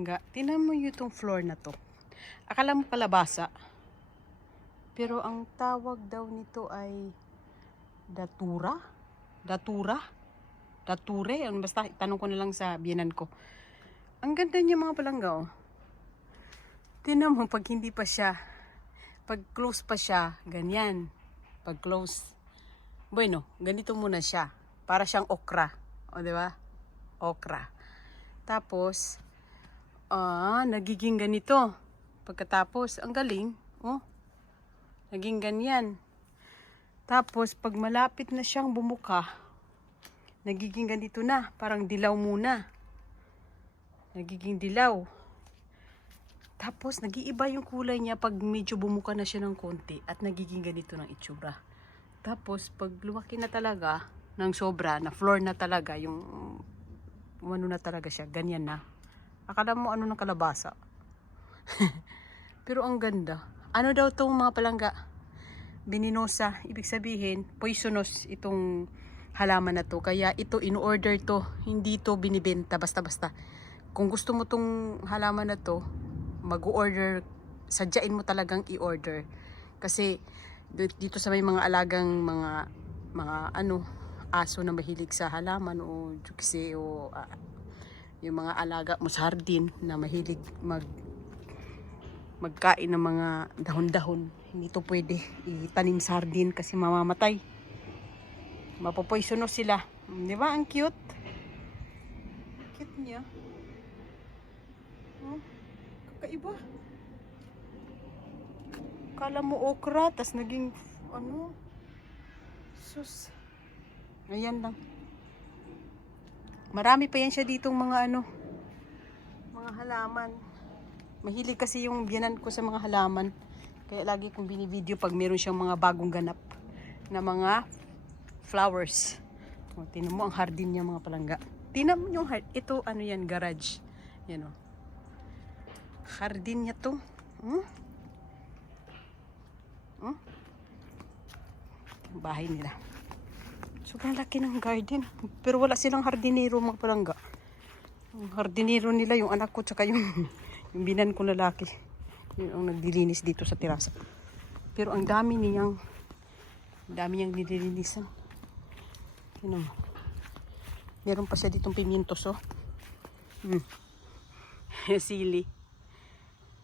palangga, tinan mo yung itong floor na to. Akala mo kalabasa. Pero ang tawag daw nito ay datura? Datura? Dature? Ano basta, tanong ko na lang sa biyanan ko. Ang ganda niya mga palangga, oh. Tinan mo, pag hindi pa siya, pag close pa siya, ganyan. Pag close, bueno, ganito muna siya. Para siyang okra. O, di ba? Okra. Tapos, ah, nagiging ganito. Pagkatapos, ang galing, oh. Naging ganyan. Tapos, pag malapit na siyang bumuka, nagiging ganito na. Parang dilaw muna. Nagiging dilaw. Tapos, nag-iiba yung kulay niya pag medyo bumuka na siya ng konti at nagiging ganito ng itsura. Tapos, pag lumaki na talaga ng sobra, na floor na talaga, yung umano na talaga siya, ganyan na. Akala mo ano ng kalabasa. Pero ang ganda. Ano daw tong mga palangga? Venenosa. Ibig sabihin, poisonous itong halaman na to. Kaya ito, in-order to. Hindi to binibenta basta-basta. Kung gusto mo tong halaman na to, mag-order, sadyain mo talagang i-order. Kasi dito sa may mga alagang mga mga ano aso na mahilig sa halaman o jukse o ah, yung mga alaga mo sa na mahilig mag magkain ng mga dahon-dahon. Hindi to pwede itanim sa hardin kasi mamamatay. Mapopoisono sila. Di ba? Ang cute. Cute niya. Oh, kakaiba. Kala mo okra, tas naging ano? Sus. Ayan lang. Marami pa yan siya ditong mga ano, mga halaman. Mahilig kasi yung biyanan ko sa mga halaman. Kaya lagi kong binivideo pag meron siyang mga bagong ganap na mga flowers. O, tinan mo ang hardin niya mga palangga. Tinan mo yung hard. Ito ano yan, garage. Yan o. Hardin niya to. Hmm? Hmm? Bahay nila. Sobrang laki ng garden. Pero wala silang hardinero mga palangga. Ang hardinero nila, yung anak ko, tsaka yung, yung binan ko lalaki. Yun ang nagdilinis dito sa terasa. Pero ang dami niyang, ang dami niyang nililinisan. Yun mo. Meron pa siya ditong pimientos, oh. Hmm. Sili.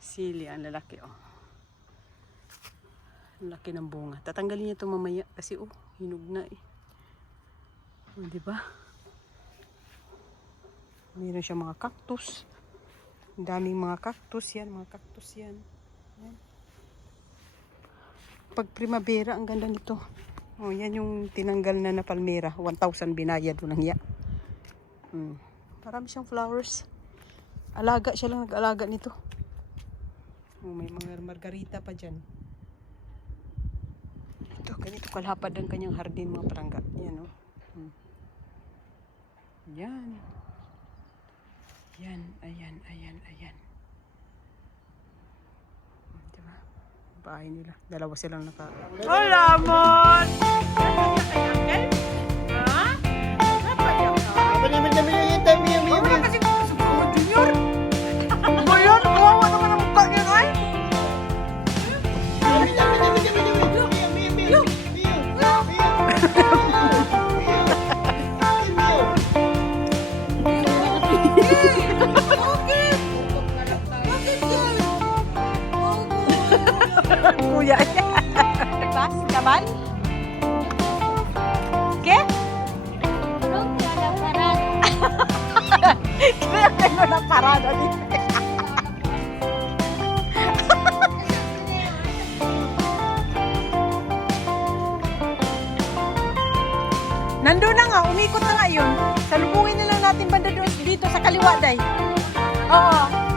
Sili, ang lalaki, oh. Ang laki ng bunga. Tatanggalin niya ito mamaya kasi, oh, hinog na, eh. Oh, di ba? Meron siya mga cactus. Ang daming mga cactus yan, mga cactus yan. yan. Pag primavera, ang ganda nito. Oh, yan yung tinanggal na na palmera. 1,000 binayad mo lang yan. Hmm. Marami siyang flowers. Alaga siya lang nag-alaga nito. Oh, may mga margarita pa dyan. Ito, ganito kalapad ang kanyang hardin mga parangga. Yan, oh. Hmm. Yan. Yan, ayan, ayan, ayan. Hmm, Diba? Bahay nila. Dalawa silang naka... Hola, amor! Apa ni macam ni yang time ni Kabal? ¿Qué? Kaya kayo na parada dito. Nandun na nga, umikot na nga yun. Salubungin na lang natin banda dito sa kaliwa, day. Oo.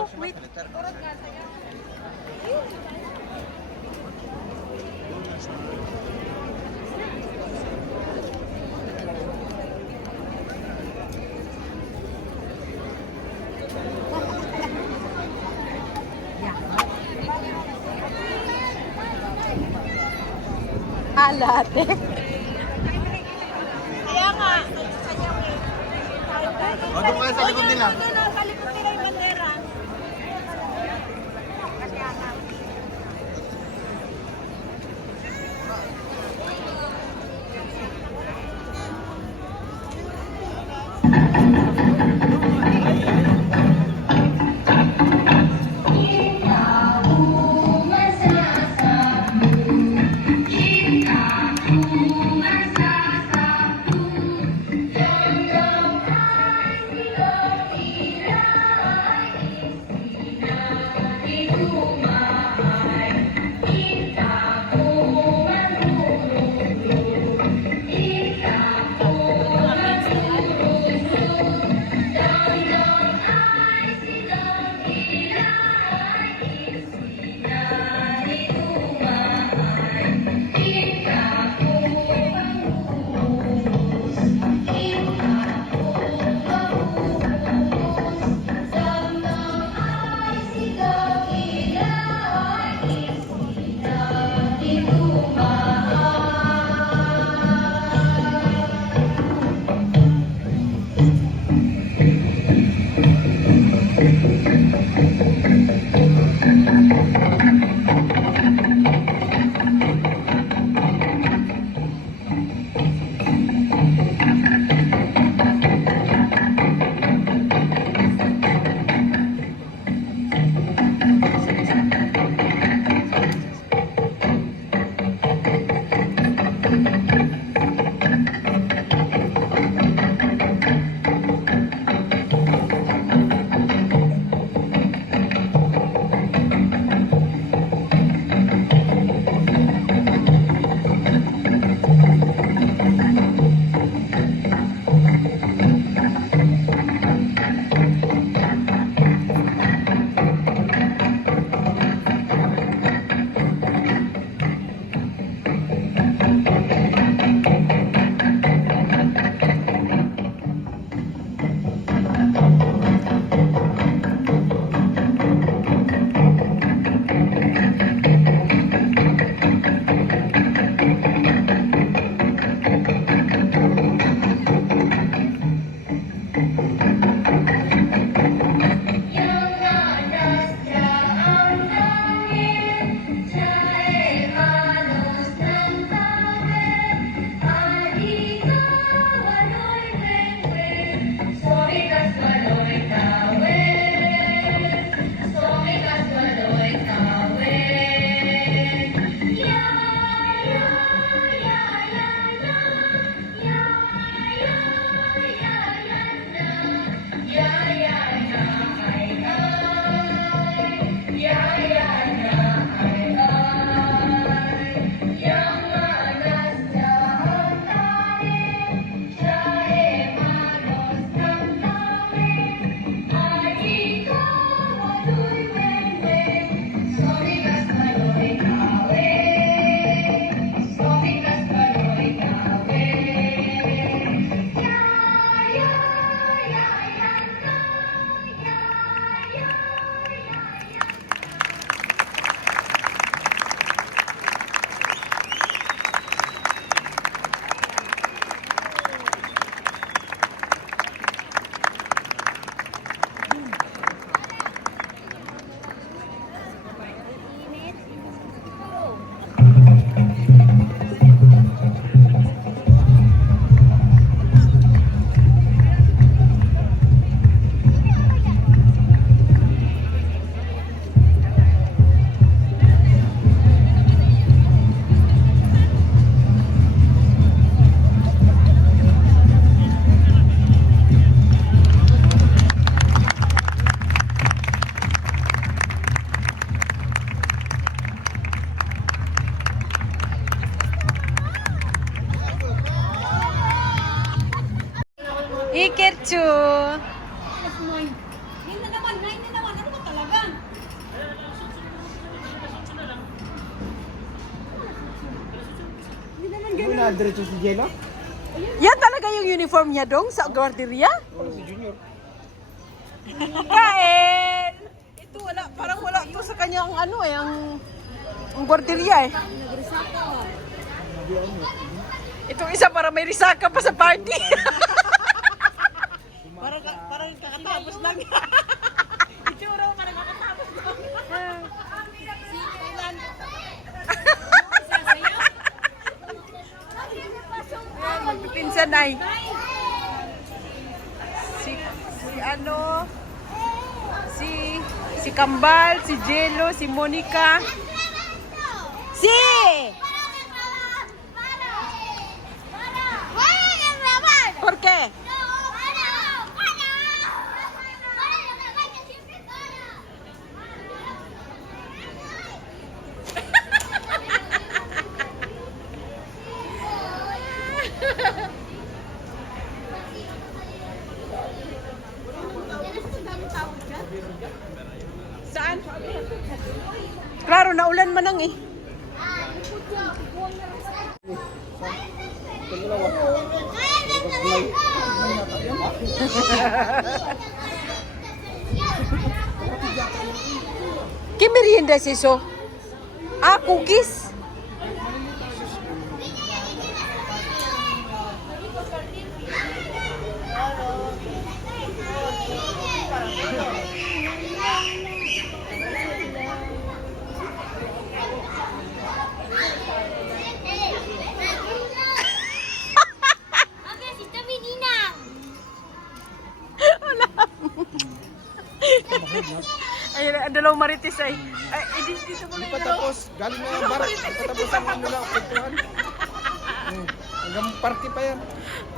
Oh, wait. Alate. Kaya nga. O, doon kayo sa likod nila. Na diretso si Jello? Yan talaga yung uniform niya dong sa guarderia? Wala si Junior. Kain! Ito wala, parang wala to sa kanyang ano eh, ang, ang guarderia eh. Itong isa para may risaka pa sa party. Parang, parang kakatapos lang. Magpipinsan ay. Si, si ano, si, si Kambal, si Jello, si Monica. Si! ¿Por qué? Saan? naulan man ang eh. ¿Qué merienda es eso? Ah, cookies.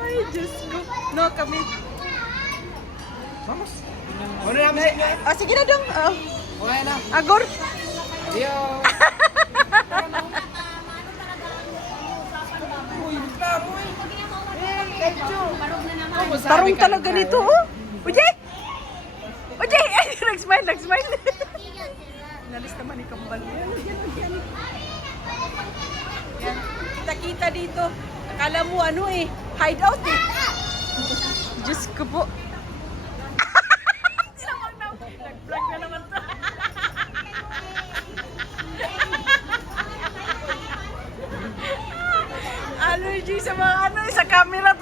Ay, Diyos ko. No, kami. Vamos. Ano namin sa inyo? Ah, sige na dong. Ah, Okay na. agor. Iyo. Tarong talaga nito, oh. Uje! Uje! Ay, nag-smile, nag-smile. Nalis naman ni Kambal. Yan. Kita-kita dito. Akala mo ano eh, hideout eh. Diyos ko po. Nag-vlog na naman to. Allergy sa mga ano eh, sa camera